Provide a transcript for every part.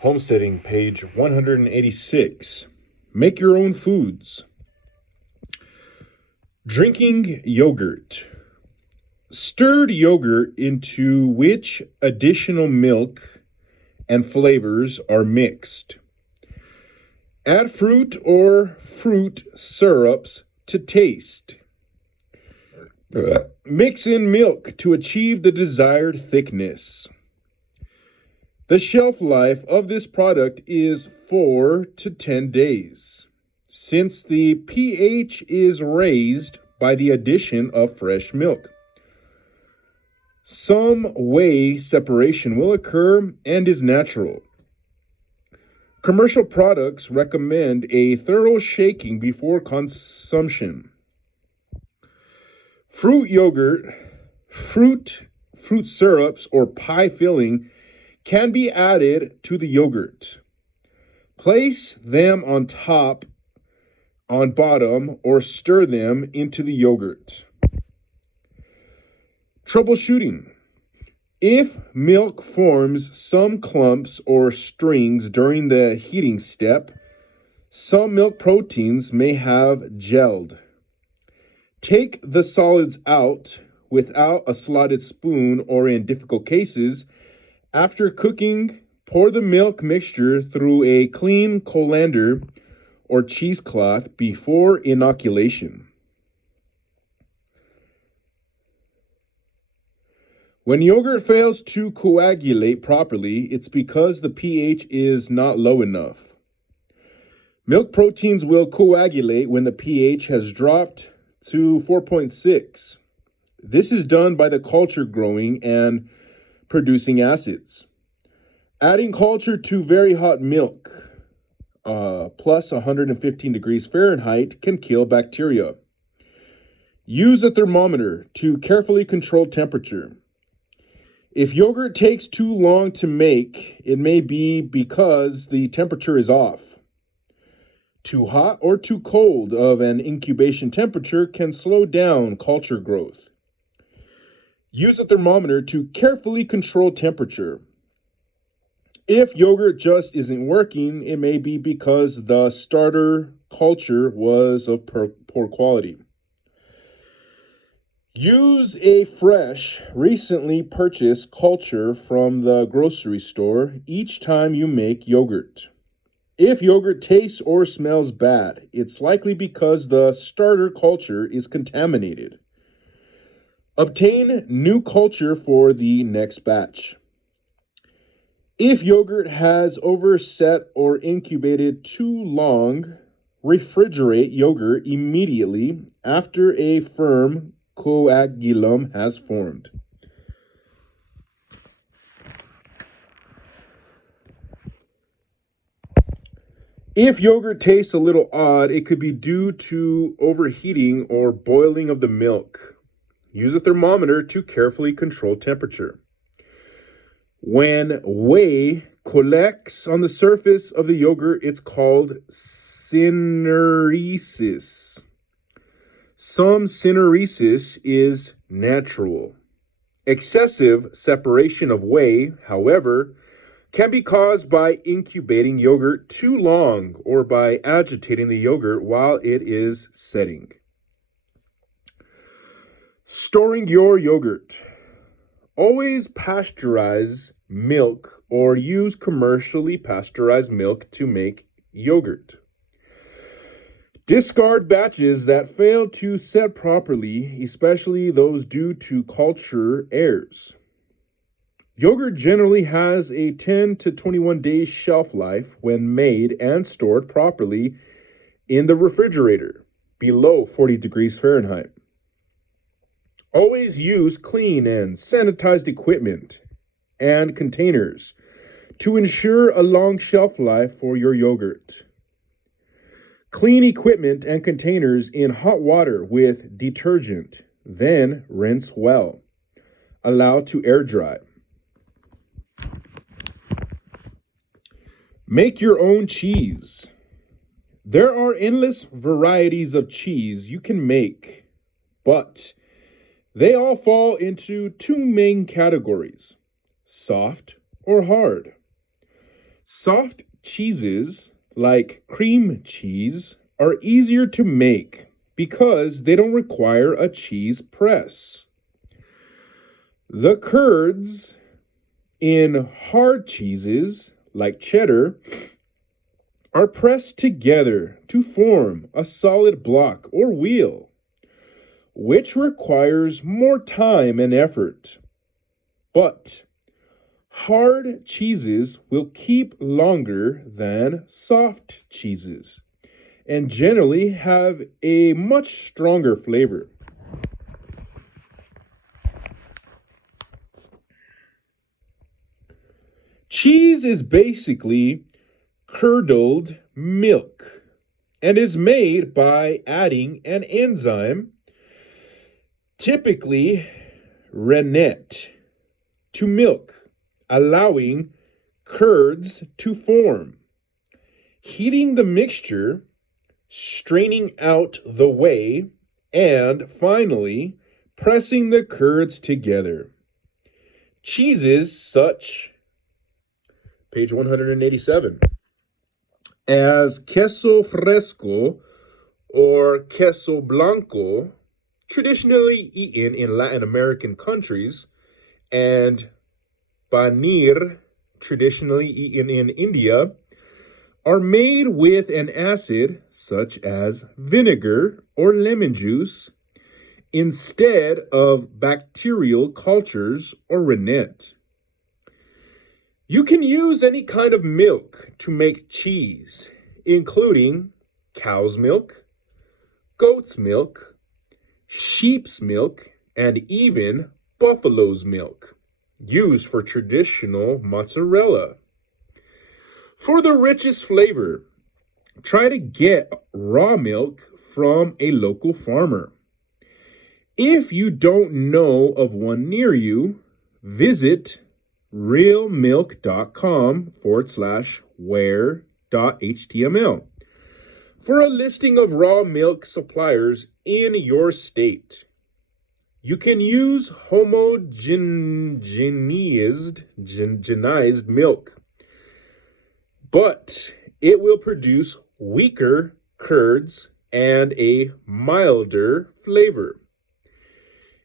Homesteading, page 186. Make your own foods. Drinking yogurt. Stirred yogurt into which additional milk and flavors are mixed. Add fruit or fruit syrups to taste. Mix in milk to achieve the desired thickness. The shelf life of this product is 4 to 10 days, since the pH is raised by the addition of fresh milk. Some whey separation will occur and is natural. Commercial products recommend a thorough shaking before consumption. Fruit yogurt, fruit syrups, or pie filling can be added to the yogurt. Place them on top, on bottom, or stir them into the yogurt. Troubleshooting. If milk forms some clumps or strings during the heating step, some milk proteins may have gelled. Take the solids out without a slotted spoon, or in difficult cases, after cooking, pour the milk mixture through a clean colander or cheesecloth before inoculation. When yogurt fails to coagulate properly, it's because the pH is not low enough. Milk proteins will coagulate when the pH has dropped to 4.6. This is done by the culture growing and producing acids. Adding culture to very hot milk, plus 115 degrees Fahrenheit, can kill bacteria. Use a thermometer to carefully control temperature. If yogurt takes too long to make, it may be because the temperature is off. Too hot or too cold of an incubation temperature can slow down culture growth. Use a thermometer to carefully control temperature. If yogurt just isn't working, it may be because the starter culture was of poor quality. Use a fresh, recently purchased culture from the grocery store each time you make yogurt. If yogurt tastes or smells bad, it's likely because the starter culture is contaminated. Obtain new culture for the next batch. If yogurt has overset or incubated too long, refrigerate yogurt immediately after a firm coagulum has formed. If yogurt tastes a little odd, it could be due to overheating or boiling of the milk. Use a thermometer to carefully control temperature. When whey collects on the surface of the yogurt, it's called syneresis. Some syneresis is natural. Excessive separation of whey, however, can be caused by incubating yogurt too long or by agitating the yogurt while it is setting. Storing your yogurt. Always pasteurize milk or use commercially pasteurized milk to make yogurt. Discard batches that fail to set properly, especially those due to culture errors. Yogurt generally has a 10 to 21 day shelf life when made and stored properly in the refrigerator, below 40 degrees Fahrenheit. Always use clean and sanitized equipment and containers to ensure a long shelf life for your yogurt. Clean equipment and containers in hot water with detergent, then rinse well. Allow to air dry. Make your own cheese. There are endless varieties of cheese you can make, but they all fall into two main categories: soft or hard. Soft cheeses, like cream cheese, are easier to make because they don't require a cheese press. The curds in hard cheeses, like cheddar, are pressed together to form a solid block or wheel, which requires more time and effort. But hard cheeses will keep longer than soft cheeses and generally have a much stronger flavor. Cheese is basically curdled milk and is made by adding an enzyme, typically rennet, to milk, allowing curds to form. Heating the mixture, straining out the whey, and finally pressing the curds together. Cheeses such, page 187, as queso fresco or queso blanco, traditionally eaten in Latin American countries, and paneer, traditionally eaten in India, are made with an acid such as vinegar or lemon juice instead of bacterial cultures or rennet. You can use any kind of milk to make cheese, including cow's milk, goat's milk, sheep's milk, and even buffalo's milk, used for traditional mozzarella. For the richest flavor, try to get raw milk from a local farmer. If you don't know of one near you, visit realmilk.com/where.html for a listing of raw milk suppliers in your state. You can use homogenized milk, but it will produce weaker curds and a milder flavor.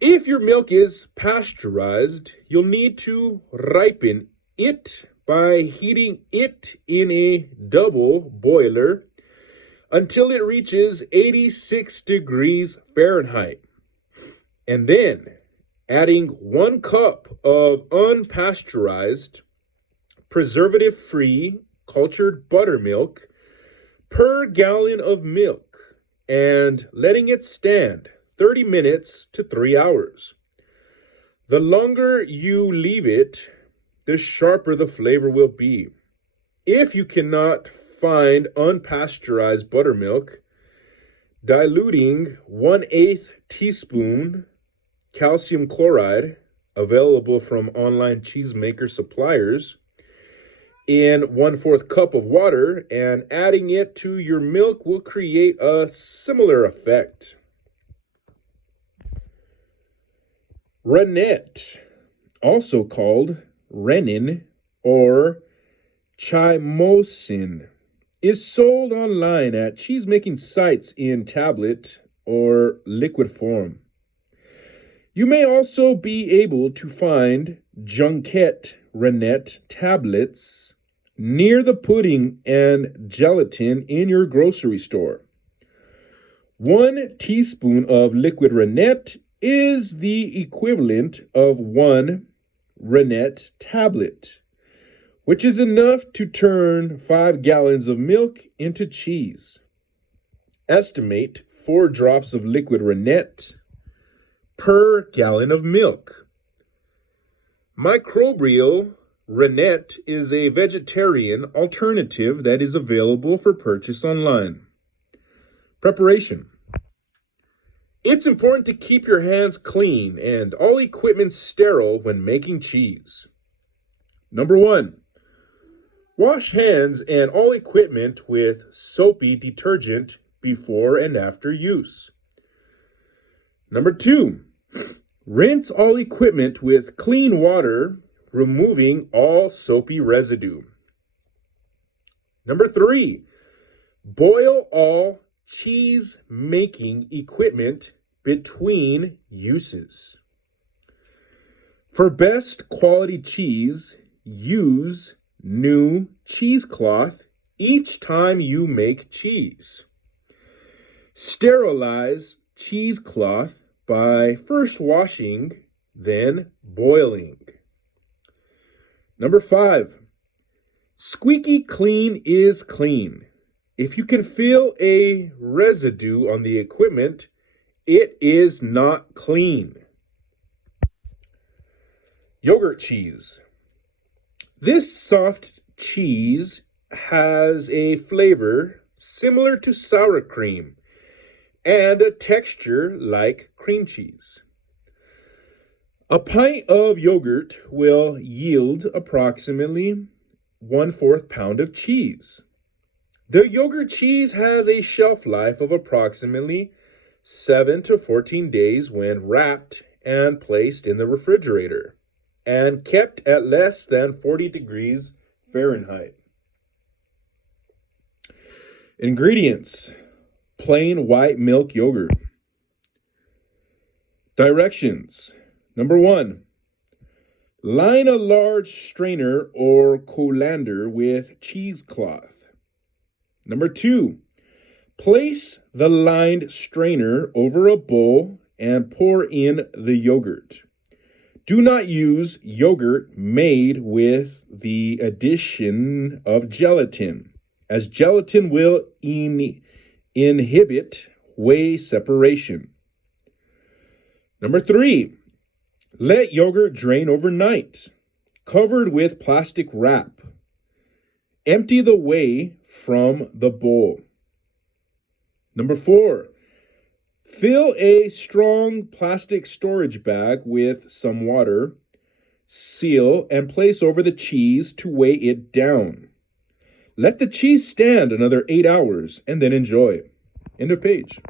If your milk is pasteurized, you'll need to ripen it by heating it in a double boiler until it reaches 86 degrees Fahrenheit. And then adding 1 cup of unpasteurized, preservative-free cultured buttermilk per gallon of milk and letting it stand 30 minutes to 3 hours. The longer you leave it, the sharper the flavor will be. If you cannot find unpasteurized buttermilk, diluting 1/8 teaspoon calcium chloride, available from online cheesemaker suppliers, in 1/4 cup of water and adding it to your milk will create a similar effect. Rennet, also called rennin or chymosin, is sold online at cheesemaking sites in tablet or liquid form. You may also be able to find junket rennet tablets near the pudding and gelatin in your grocery store. 1 teaspoon of liquid rennet is the equivalent of 1 rennet tablet, which is enough to turn 5 gallons of milk into cheese. Estimate 4 drops of liquid rennet per gallon of milk. Microbial rennet is a vegetarian alternative that is available for purchase online. Preparation. It's important to keep your hands clean and all equipment sterile when making cheese. Number 1, wash hands and all equipment with soapy detergent before and after use. Number 2, rinse all equipment with clean water, removing all soapy residue. Number 3, boil all cheese making equipment between uses. For best quality cheese, use new cheesecloth each time you make cheese. Sterilize cheesecloth by first washing, then boiling. Number 5, squeaky clean is clean. If you can feel a residue on the equipment, it is not clean. Yogurt cheese. This soft cheese has a flavor similar to sour cream and a texture like cream cheese. A pint of yogurt will yield approximately 1/4 pound of cheese. The yogurt cheese has a shelf life of approximately 7 to 14 days when wrapped and placed in the refrigerator and kept at less than 40 degrees Fahrenheit. Ingredients: plain white milk yogurt. Directions: Number 1, line a large strainer or colander with cheesecloth. Number 2, place the lined strainer over a bowl and pour in the yogurt. Do not use yogurt made with the addition of gelatin, as gelatin will inhibit whey separation. Number 3, let yogurt drain overnight, covered with plastic wrap. Empty the whey from the bowl. Number 4, fill a strong plastic storage bag with some water, seal, and place over the cheese to weigh it down. Let the cheese stand another 8 hours and then enjoy. End of page.